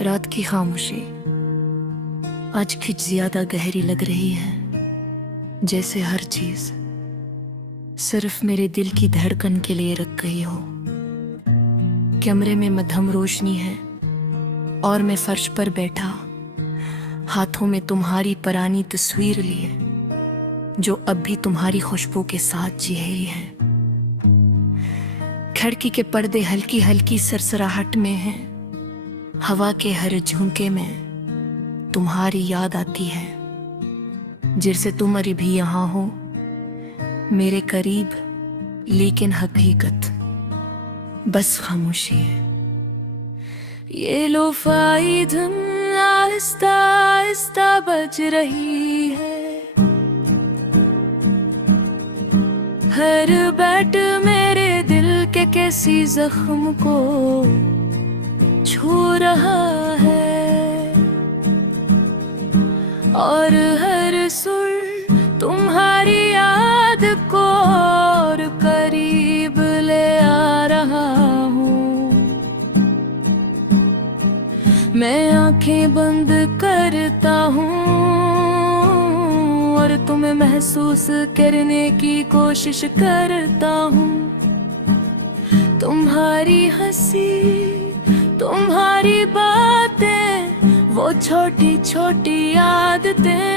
रात की खामोशी आज कुछ ज्यादा गहरी लग रही है, जैसे हर चीज सिर्फ मेरे दिल की धड़कन के लिए रख गई हो। कमरे में मध्यम रोशनी है और मैं फर्श पर बैठा, हाथों में तुम्हारी पुरानी तस्वीर लिए जो अब भी तुम्हारी खुशबू के साथ जी रही है। खिड़की के पर्दे हल्की हल्की सरसराहट में हैं, हवा के हर झोंके में तुम्हारी याद आती है। जैसे तुम अभी भी यहाँ हो मेरे करीब, लेकिन हकीकत बस खामोशी है। ये लोफाई धुन आहिस्ता आहिस्ता बज रही है, हर बैट मेरे दिल के किसी जख्म को छू रहा है, और हर सुर तुम्हारी याद को और करीब ले आ रहा हूँ। मैं आंखें बंद करता हूँ और तुम्हें महसूस करने की कोशिश करता हूँ। तुम्हारी हंसी, तुम्हारी बातें, वो छोटी छोटी आदतें,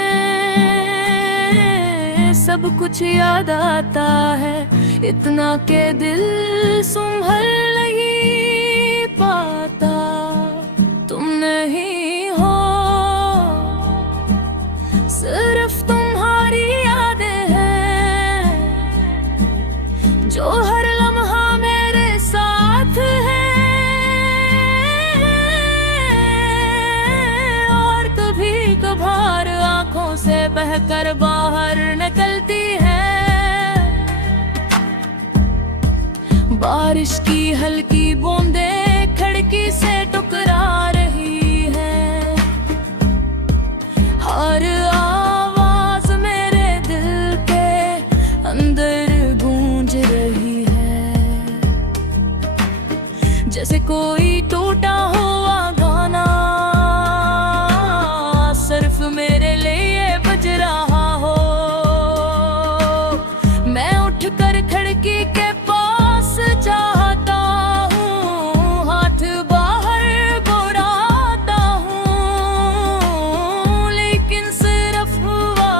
सब कुछ याद आता है इतना के दिल संभल नहीं पाता। तुम नहीं हो, सिर्फ तुम्हारी यादें हैं जो हर लम्हा मेरे साथ है, और कभी कभार आंखों से बहकर बाहर निकलती है। बारिश की हल्की बूंदें खिड़की से टकरा रही है, हर आवाज मेरे दिल के अंदर गूंज रही है। जैसे कोई टूटा हुआ गाना सिर्फ मेरे लिए बज रहा हो। मैं उठकर खिड़की के पास जाता हूँ, हाथ बाहर बढ़ाता हूँ, लेकिन सिर्फ हवा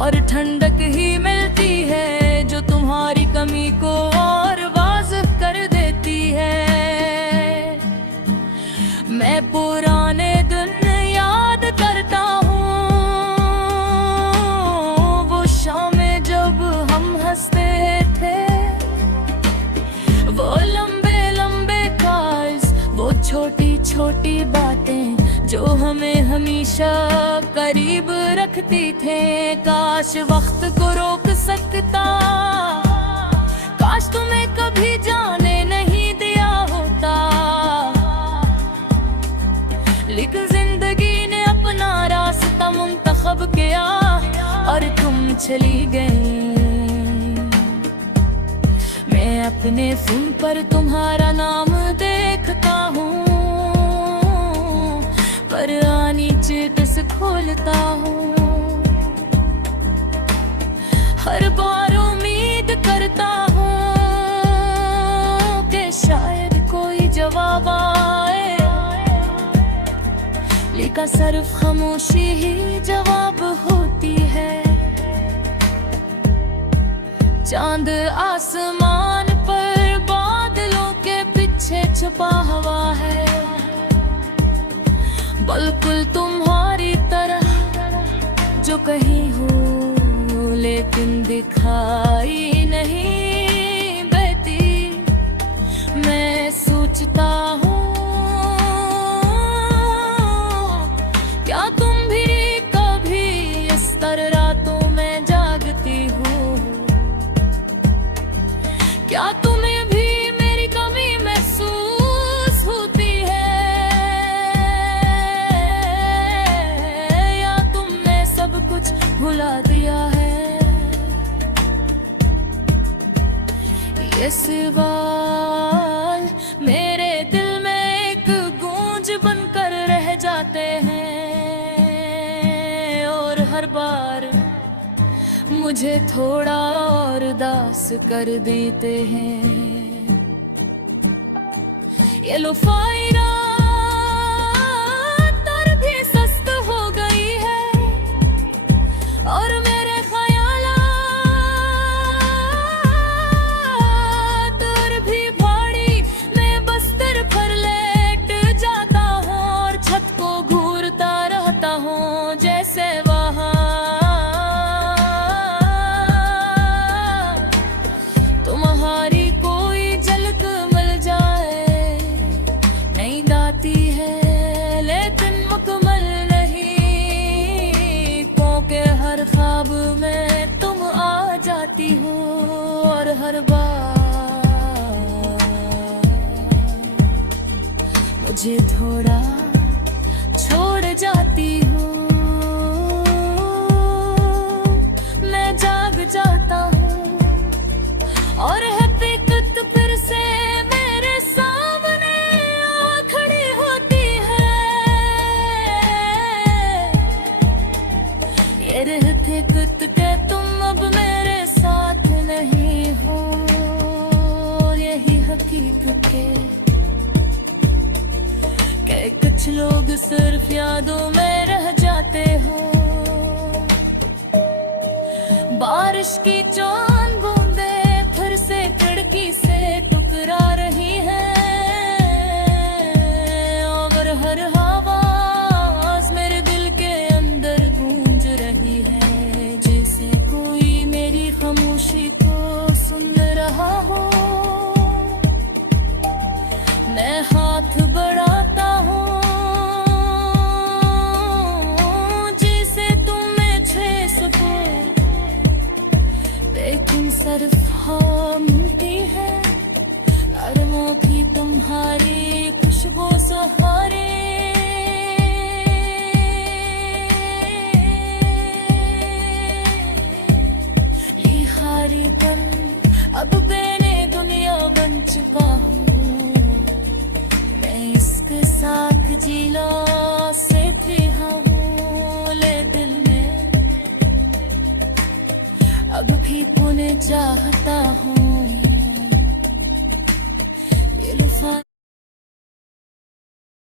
और ठंडक ही मिलती है जो तुम्हारी कमी को और वाज़ेह कर देती है। मैं पुराने दिन याद करता हूँ, वो शामें जब हम हंसते थे, वो लंबे लंबे कॉल्स, वो छोटी छोटी बातें जो हमें हमेशा करीब रखती थे। काश वक्त को रोक सकता, काश तुम्हें कभी जाने नहीं दिया होता, लेकिन जिंदगी ने अपना रास्ता मुंतखब किया और तुम चली गई। मैं अपने फोन पर तुम्हारा नाम देखता हूँ, पुरानी चिट्ठी खोलता हूँ, हर बार उम्मीद करता हूँ कि शायद कोई जवाब आए, लेकिन सिर्फ खामोशी ही जवाब होती है। चांद आसमान पर बादलों के पीछे छुपा हुआ है, बिल्कुल तुम्हारी तरह जो कहीं हो लेकिन दिखाई नहीं देती। मैं सोचता हूँ क्या तुम भी कभी इस तरह रातों में जागती हो, क्या तुम्हें भी मेरी कमी महसूस होती है, या तुमने सब कुछ भुला दिया है। ये सवाल मेरे दिल में मुझे थोड़ा और दास कर देते हैं। ये लो फायरा तर भी सस्त हो गई है, और मेरे ख्यालात और भी भारी। मैं बस्तर पर लेट जाता हूँ और छत को घूरता रहता हूँ, जैसे वहाँ तुम्हारी कोई झलक मिल जाए। नहीं गाती है लेकिन मुकम्मल नहीं, क्योंकि हर ख्वाब में तुम आ जाती हो, और हर बार मुझे थोड़ा छोड़ जाती हो। मैं जाग जाता हूँ और हकीकत फिर से मेरे सामने आ खड़ी होती है। ये रहते कुत के तुम अब मेरे साथ नहीं हो, यही हकीकत है कि कुछ लोग सिर्फ यादों में रह जाते हो। बारिश की चांद बूंदे फिर से खिड़की से टकरा रही है, और हर आवाज मेरे दिल के अंदर गूंज रही है, जैसे कोई मेरी खामोशी को सुन रहा हो। मैं हाथ बढ़ाता हूँ जिसे तुम्हें छू सको, लेकिन सिर्फ थामती है अरमां भी तुम्हारी खुशबू सहारे। ये हारी पल अब मैंने दुनिया बन चुका हूँ, मैं इसके साथ जीना सीखी हूँ, ले दिल में अब भी पुणे चाहता हूँ। ये लुफा